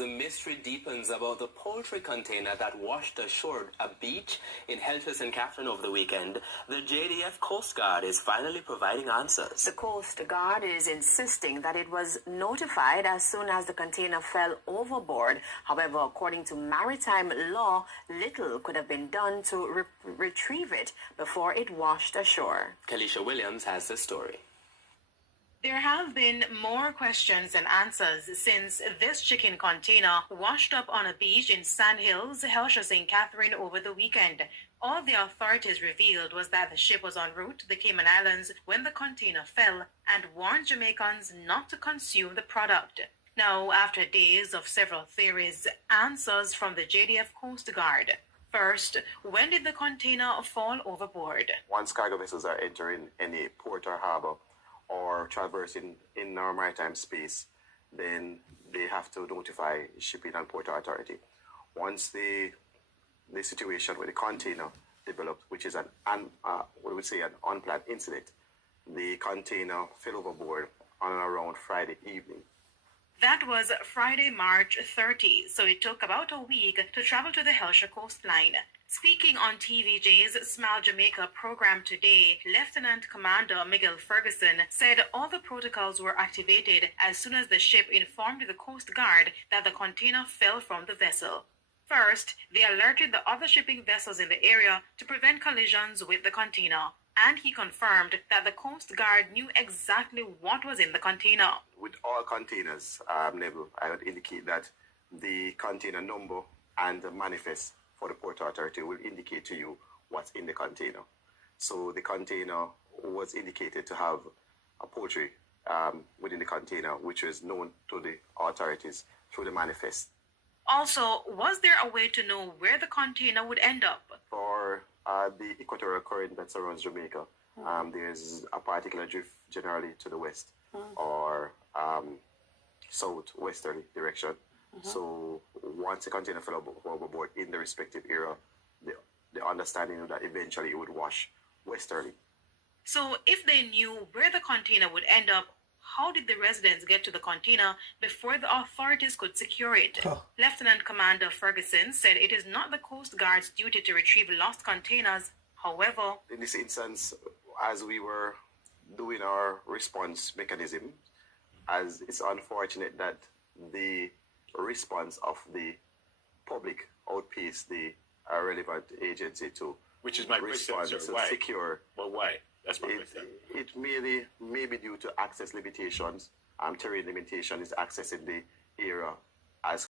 The mystery deepens about the poultry container that washed ashore a beach in Helter St. Catherine over the weekend. The JDF Coast Guard is finally providing answers. The Coast Guard is insisting that it was notified as soon as the container fell overboard. However, according to maritime law, little could have been done to retrieve it before it washed ashore. Kalisha Williams has the story. There have been more questions than answers since this chicken container washed up on a beach in Sandhills, Helter St. Catherine over the weekend. All the authorities revealed was that the ship was en route to the Cayman Islands when the container fell and warned Jamaicans not to consume the product. Now, after days of several theories, answers from the JDF Coast Guard. First, when did the container fall overboard? Once cargo vessels are entering any port or harbor, or traversing in our maritime space, then they have to notify Shipping and Port Authority. Once the situation with the container developed, which is an unplanned incident, the container fell overboard on and around Friday evening. That was Friday, March 30, so it took about a week to travel to the Helter coastline. Speaking on TVJ's Smile Jamaica program today, Lieutenant Commander Miguel Ferguson said all the protocols were activated as soon as the ship informed the Coast Guard that the container fell from the vessel. First, they alerted the other shipping vessels in the area to prevent collisions with the container. And he confirmed that the Coast Guard knew exactly what was in the container. With all containers, Neville, I would indicate that the container number and the manifest for the Port Authority will indicate to you what's in the container. So the container was indicated to have a poultry within the container, which was known to the authorities through the manifest. Also, was there a way to know where the container would end up? For the equatorial current that surrounds Jamaica, there's a particular drift generally to the west or southwesterly direction. So once the container fell overboard in the respective area, the understanding that eventually it would wash westerly. So if they knew where the container would end up, how did the residents get to the container before the authorities could secure it? Lieutenant Commander Ferguson said it is not the Coast Guard's duty to retrieve lost containers. However, in this instance, as we were doing our response mechanism, as it's unfortunate that the response of the public outpaced the relevant agency to which is my respond question, sir. to secure. Well, why? That's my question. It may be due to access limitations. Terrain limitation is accessing the area as